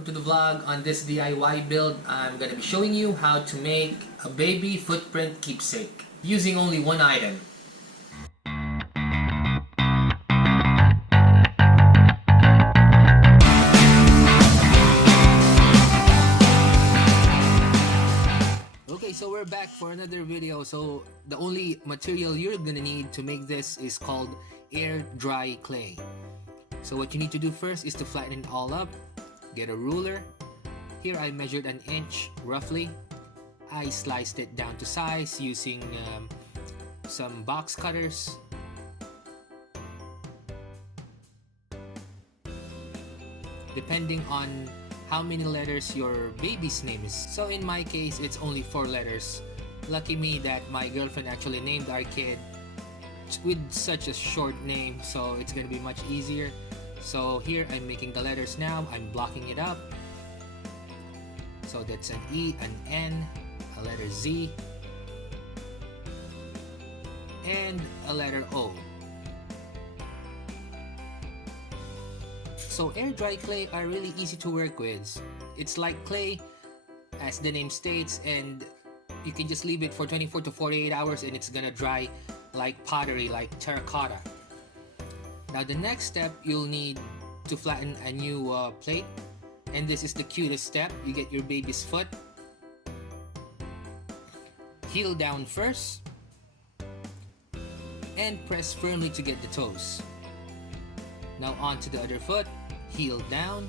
welcome to the vlog. On this DIY build, I'm going to be showing you how to make a baby footprint keepsake using only one item. Okay, so we're back for another video. So the only material you're gonna need to make this is called air dry clay. So what you need to do first is to flatten it all up. Get a ruler. Here I measured an inch roughly. I sliced it down to size using some box cutters. Depending on how many letters your baby's name is. So in my case, it's only 4 letters. Lucky me that my girlfriend actually named our kid with such a short name, so it's gonna be much easier. So here I'm making the letters now. I'm blocking it up. So that's an E, an N, a letter Z, and a letter O. So air dry clay are really easy to work with. It's like clay, as the name states, and you can just leave it for 24 to 48 hours and it's gonna dry like pottery, like terracotta. Now the next step, you'll need to flatten a new plate, and this is the cutest step. You get your baby's foot, heel down first, and press firmly to get the toes. Now on to the other foot, heel down,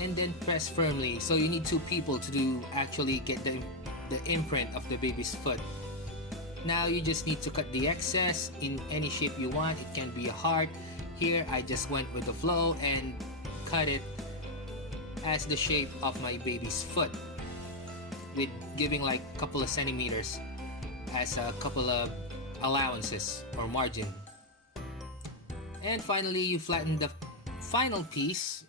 and then press firmly. So you need 2 people to actually get the imprint of the baby's foot. Now you just need to cut the excess in any shape you want. It can be a heart. Here I just went with the flow and cut it as the shape of my baby's foot, with giving like a couple of centimeters as a couple of allowances or margin. And finally, you flatten the final piece.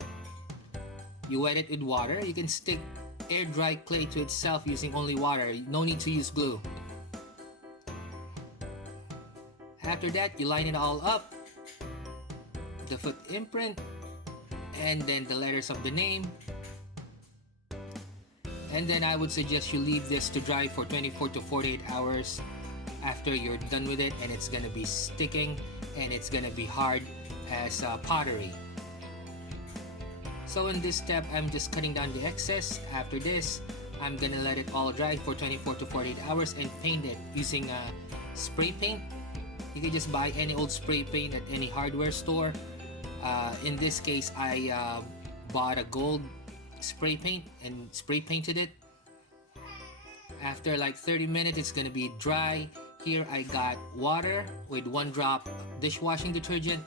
You wet it with water. You can stick air dry clay to itself using only water. No need to use glue. After that, you line it all up, the foot imprint, and then the letters of the name. And then I would suggest you leave this to dry for 24 to 48 hours after you're done with it, and it's gonna be sticking and it's gonna be hard as pottery. So in this step, I'm just cutting down the excess. After this, I'm gonna let it all dry for 24 to 48 hours and paint it using spray paint. You can just buy any old spray paint at any hardware store. In this case, I bought a gold spray paint and spray painted it. After like 30 minutes, it's gonna be dry. Here I got water with 1 drop dishwashing detergent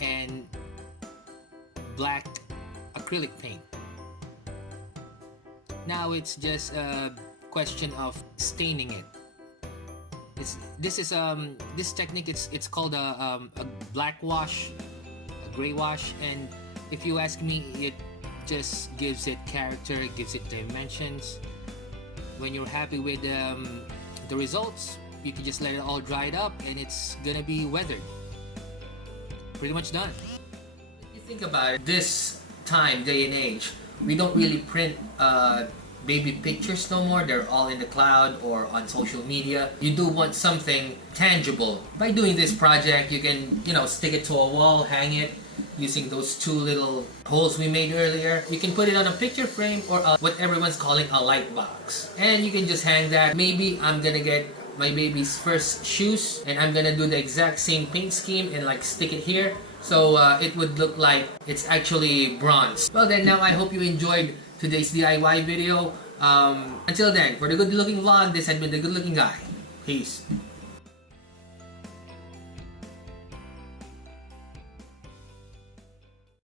and black acrylic paint. Now it's just a question of staining it. This technique, it's called a black wash, a gray wash, and if you ask me, it just gives it character, it gives it dimensions. When you're happy with the results, you can just let it all dry up and it's gonna be weathered. Pretty much done. If you think about it, this time, day and age, we don't really print baby pictures no more. They're all in the cloud or on social media. You do want something tangible. By doing this project, you can, stick it to a wall, hang it using those 2 little holes we made earlier. You can put it on a picture frame or what everyone's calling a light box, and you can just hang that. Maybe I'm gonna get my baby's first shoes and I'm gonna do the exact same paint scheme and like stick it here, so it would look like it's actually bronze. Well then, now I hope you enjoyed today's DIY video. Until then, for the good looking vlog, this has been the good looking guy. Peace.